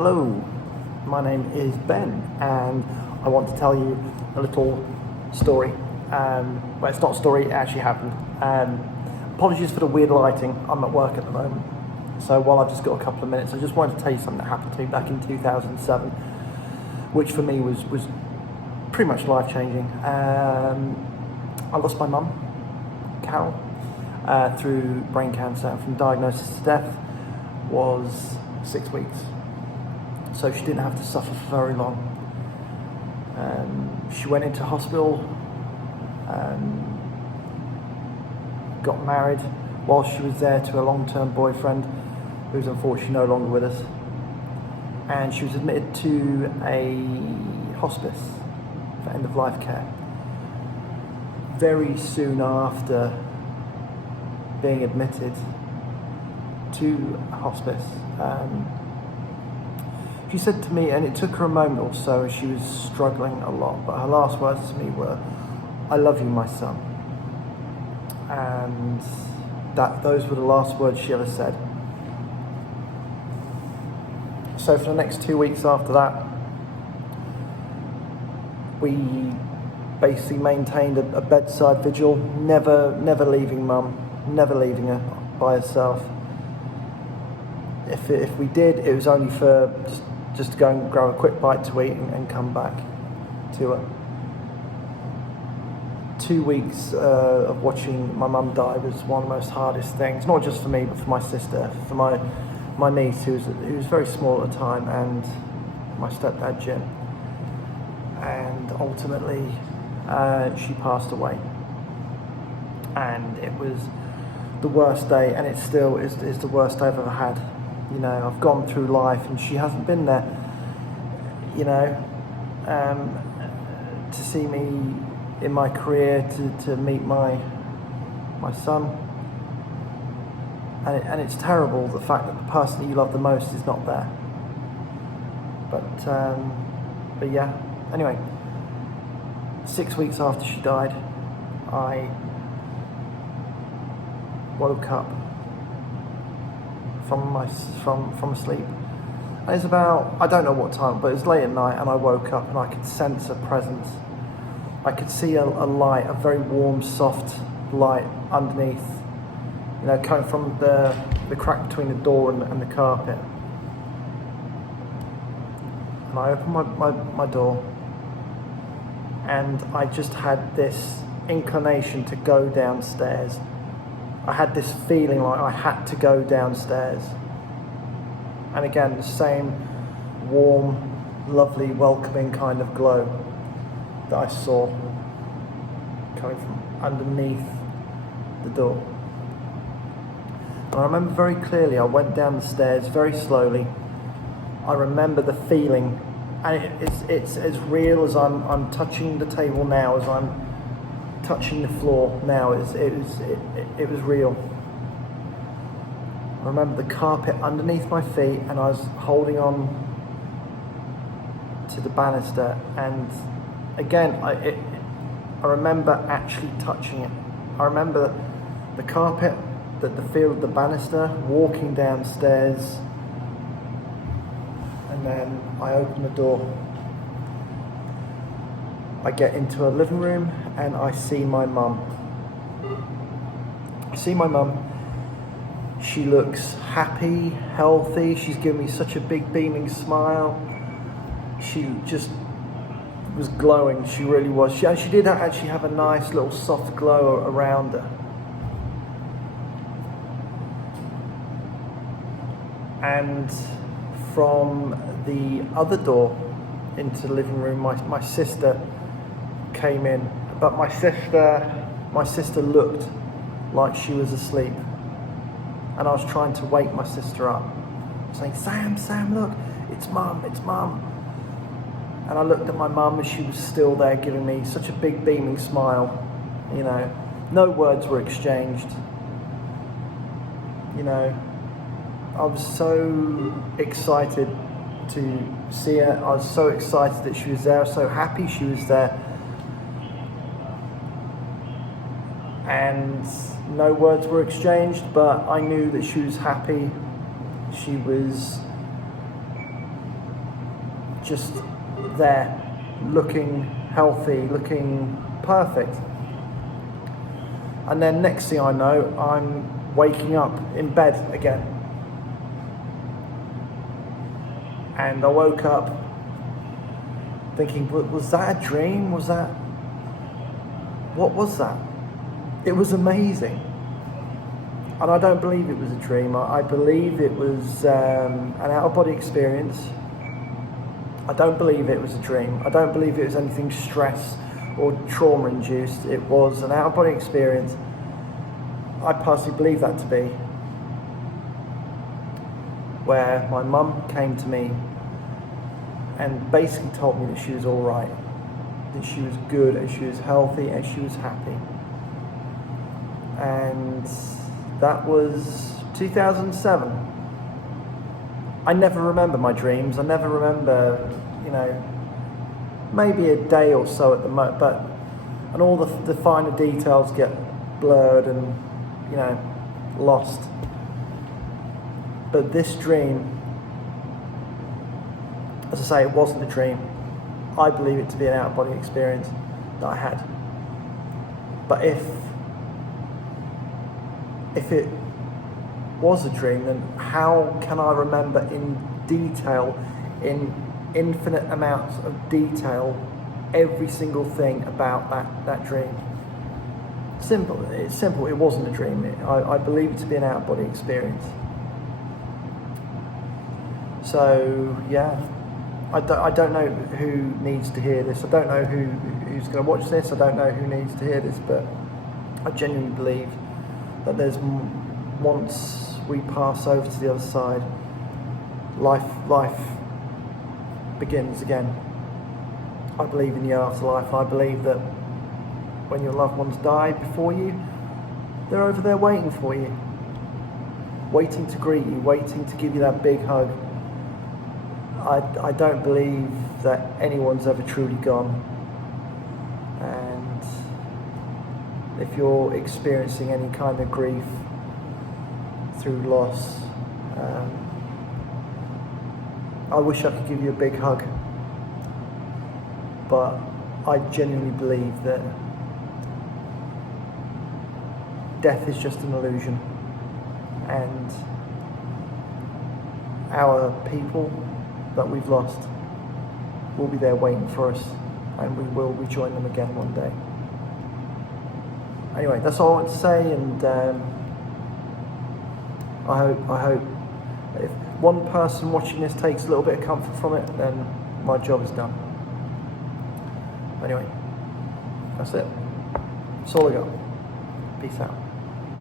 Hello, my name is Ben, and I want to tell you a little story. Well, it's not a story, it actually happened. Apologies for the weird lighting, I'm at work at the moment. So while I've just got a couple of minutes, I just wanted to tell you something that happened to me back in 2007, which for me was pretty much life-changing. I lost my mum, Carol, through brain cancer, and from diagnosis to death was 6 weeks. So she didn't have to suffer for very long. She went into hospital, got married while she was there to a long-term boyfriend who's unfortunately no longer with us. And she was admitted to a hospice for end-of-life care. Very soon after being admitted to hospice, she said to me, and it took her a moment or so, and she was struggling a lot, but her last words to me were, "I love you, my son." And those were the last words she ever said. So for the next 2 weeks after that, we basically maintained a bedside vigil, never leaving Mum, never leaving her by herself. If we did, it was only for just to go and grab a quick bite to eat and come back to her. 2 weeks of watching my mum die was one of the most hardest things, not just for me, but for my sister, for my niece, who was very small at the time, and my stepdad, Jim. And ultimately, she passed away. And it was the worst day, and it still is the worst day I've ever had. You know, I've gone through life and she hasn't been there, you know, to see me in my career, to meet my son. And it's terrible, the fact that the person that you love the most is not there. But yeah, anyway, 6 weeks after she died, I woke up from sleep. And it's about, I don't know what time, but it was late at night, and I woke up and I could sense a presence. I could see a light, a very warm, soft light underneath, you know, coming from the crack between the door and the carpet. And I opened my door, and I just had this inclination to go downstairs. I had this feeling like I had to go downstairs. And again, the same warm, lovely, welcoming kind of glow that I saw coming from underneath the door. And I remember very clearly, I went down the stairs very slowly. I remember the feeling, and it's as real as I'm touching the table now, as I'm touching the floor now. It was real. I remember the carpet underneath my feet, and I was holding on to the banister, and again I remember actually touching it. I remember the carpet, the feel of the banister, walking downstairs, and then I open the door. I get into a living room and I see my mum. She looks happy, healthy. She's given me such a big beaming smile. She just was glowing. She really was. She did actually have a nice little soft glow around her. And from the other door into the living room, my sister came in, but my sister looked like she was asleep, and I was trying to wake my sister up, saying, Sam, look, it's mum. And I looked at my mum, and she was still there, giving me such a big beaming smile. You know, no words were exchanged. You know, I was so excited to see her. I was so excited that she was there, so happy she was there. And no words were exchanged, but I knew that she was happy. She was just there, looking healthy, looking perfect. And then next thing I know, I'm waking up in bed again. And I woke up thinking, was that a dream? What was that? It was amazing. And I don't believe it was a dream. I believe it was an out-of-body experience. I don't believe it was a dream. I don't believe it was anything stress or trauma-induced. It was an out-of-body experience. I personally believe that to be. Where my mum came to me and basically told me that she was all right, that she was good, and she was healthy, and she was happy. And that was 2007. I never remember my dreams. I never remember, maybe a day or so at the most, and all the finer details get blurred and, lost. But this dream, as I say, it wasn't a dream. I believe it to be an out-of-body experience that I had. But if it was a dream, then how can I remember in detail, in infinite amounts of detail, every single thing about that dream? Simple. It's simple. It wasn't a dream. I believe it to be an out-of-body experience. So yeah, I don't know who needs to hear this. I don't know who's going to watch this. I don't know who needs to hear this, but I genuinely believe that once we pass over to the other side, life begins again. I believe in the afterlife, and I believe that when your loved ones die before you, they're over there waiting for you, waiting to greet you, waiting to give you that big hug. I don't believe that anyone's ever truly gone. And if you're experiencing any kind of grief through loss, I wish I could give you a big hug, but I genuinely believe that death is just an illusion, and our people that we've lost will be there waiting for us, and we will rejoin them again one day. Anyway, that's all I want to say, and I hope if one person watching this takes a little bit of comfort from it, then my job is done. Anyway, that's it. That's all I got. Peace out.